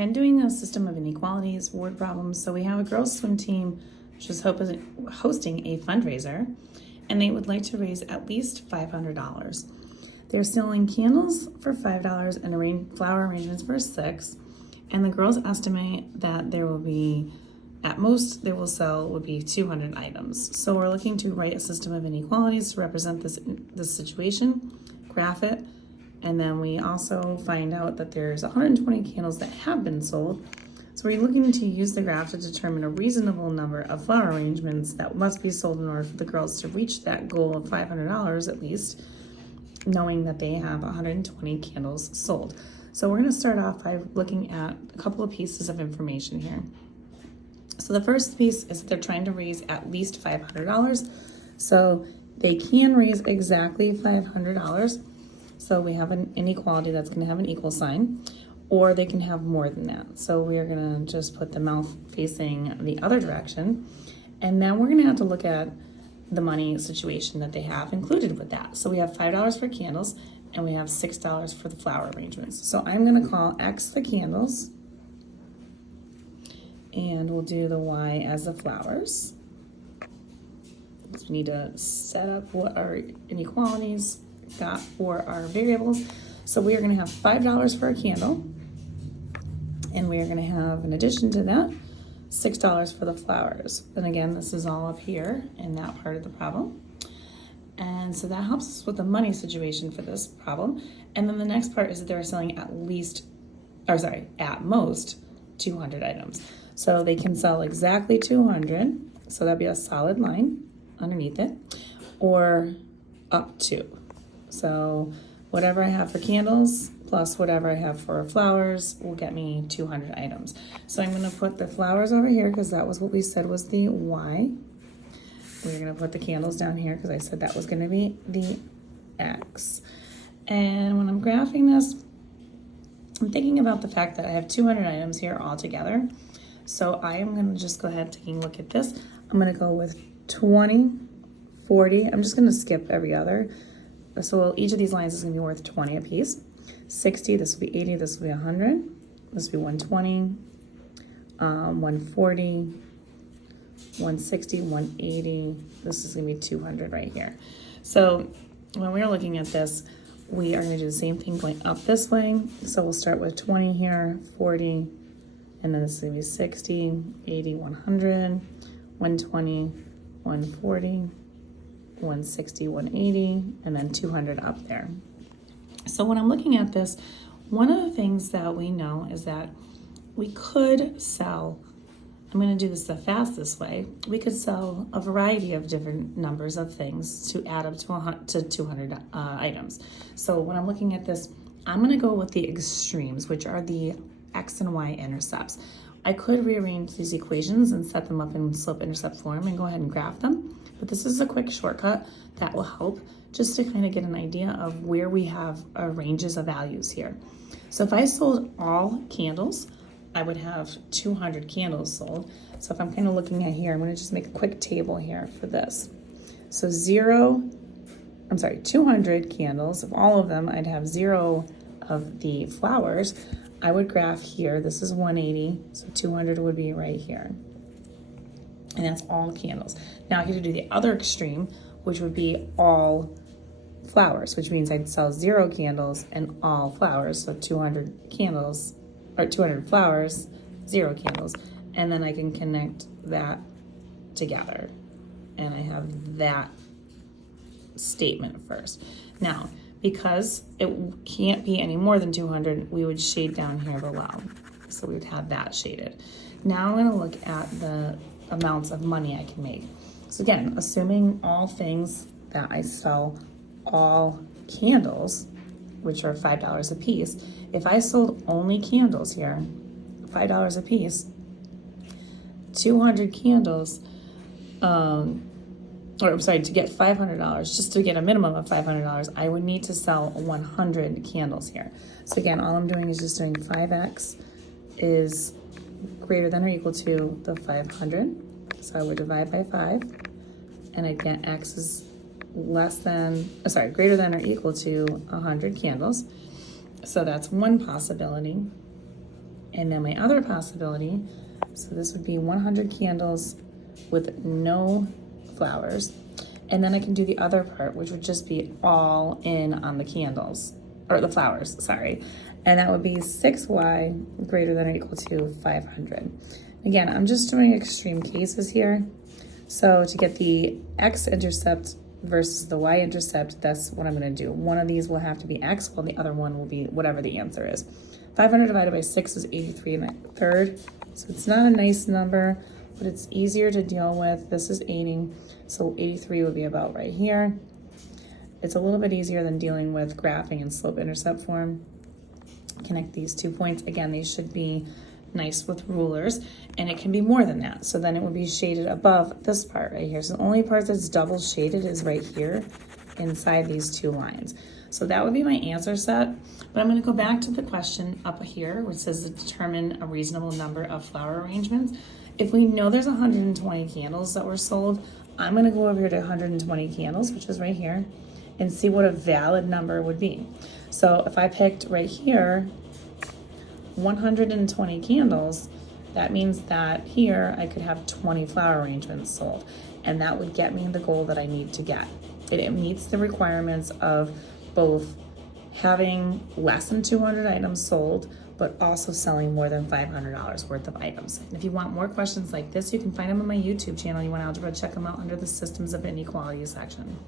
I'm doing a system of inequalities, word problems. So we have a girls swim team, which is hosting a fundraiser, and they would like to raise at least $500. They're selling candles for $5 and flower arrangements for $6. And the girls estimate that there will be, at most they will sell would be 200 items. So we're looking to write a system of inequalities to represent this situation, graph it, and then we also find out that there's 120 candles that have been sold. So we're looking to use the graph to determine a reasonable number of flower arrangements that must be sold in order for the girls to reach that goal of $500 at least, knowing that they have 120 candles sold. So we're going to start off by looking at a couple of pieces of information here. So the first piece is that they're trying to raise at least $500. So they can raise exactly $500. So we have an inequality that's going to have an equal sign, or they can have more than that. So we are going to just put the mouth facing the other direction. And then we're going to have to look at the money situation that they have included with that. So we have $5 for candles, and we have $6 for the flower arrangements. So I'm going to call X the candles, and we'll do the Y as the flowers. So we need to set up what our inequalities got for our variables. So we are going to have $5 for a candle, and we are going to have, in addition to that, $6 for the flowers. And again, this is all up here in that part of the problem. And so that helps us with the money situation for this problem. And then the next part is that they're selling at most 200 items. So they can sell exactly 200, so that'd be a solid line underneath it, or up to. So whatever I have for candles plus whatever I have for flowers will get me 200 items. So I'm going to put the flowers over here because that was what we said was the Y. We're going to put the candles down here because I said that was going to be the X. And when I'm graphing this, I'm thinking about the fact that I have 200 items here all together. So I am going to just go ahead taking a look at this. I'm going to go with 20, 40. I'm just going to skip every other. So each of these lines is going to be worth 20 a piece. 60, this will be 80, this will be 100. This will be 120, 140, 160, 180. This is going to be 200 right here. So when we're looking at this, we are going to do the same thing going up this way. So we'll start with 20 here, 40, and then this is going to be 60, 80, 100, 120, 140, 160, 180, and then 200 up there. So when I'm looking at this, one of the things that we know is that we could sell, I'm going to do this the fastest way, we could sell a variety of different numbers of things to add up to 200 items. So when I'm looking at this, I'm going to go with the extremes, which are the X and Y intercepts. I could rearrange these equations and set them up in slope-intercept form and go ahead and graph them, but this is a quick shortcut that will help just to kind of get an idea of where we have ranges of values here. So if I sold all candles, I would have 200 candles sold. So if I'm kind of looking at here, I'm going to just make a quick table here for this. So 200 candles, of all of them, I'd have 0 of the flowers. I would graph here, this is 180, so 200 would be right here. And that's all candles. Now I get to do the other extreme, which would be all flowers, which means I'd sell 0 candles and all flowers. So 200 candles, or 200 flowers, 0 candles. And then I can connect that together. And I have that statement first. Now, because it can't be any more than 200, we would shade down here below. So we would have that shaded. Now I'm going to look at the amounts of money I can make. So again, assuming all things that I sell all candles, which are $5 a piece, if I sold only candles here, $5 a piece, 200 candles, to get $500, just to get a minimum of $500, I would need to sell 100 candles here. So again, all I'm doing is just doing 5x is greater than or equal to the 500. So I would divide by 5, and I'd get x is greater than or equal to 100 candles. So that's one possibility. And then my other possibility, so this would be 100 candles with no flowers. And then I can do the other part, which would just be all in on the candles, or the flowers, sorry. And that would be 6y greater than or equal to 500. Again, I'm just doing extreme cases here. So to get the x-intercept versus the y-intercept, that's what I'm gonna do. One of these will have to be x, while the other one will be whatever the answer is. 500 divided by 6 is 83 1/3. So it's not a nice number, but it's easier to deal with. This is 80, so 83 would be about right here. It's a little bit easier than dealing with graphing in slope-intercept form. Connect these 2 points. Again, these should be nice with rulers, and it can be more than that. So then it would be shaded above this part right here. So the only part that's double shaded is right here inside these 2 lines. So that would be my answer set, but I'm gonna go back to the question up here, which says to determine a reasonable number of flower arrangements. If we know there's 120 candles that were sold, I'm gonna go over here to 120 candles, which is right here, and see what a valid number would be. So if I picked right here, 120 candles, that means that here I could have 20 flower arrangements sold, and that would get me the goal that I need to get. It meets the requirements of both having less than 200 items sold, but also selling more than $500 worth of items. And if you want more questions like this, you can find them on my YouTube channel. You want algebra, check them out under the Systems of Inequalities section.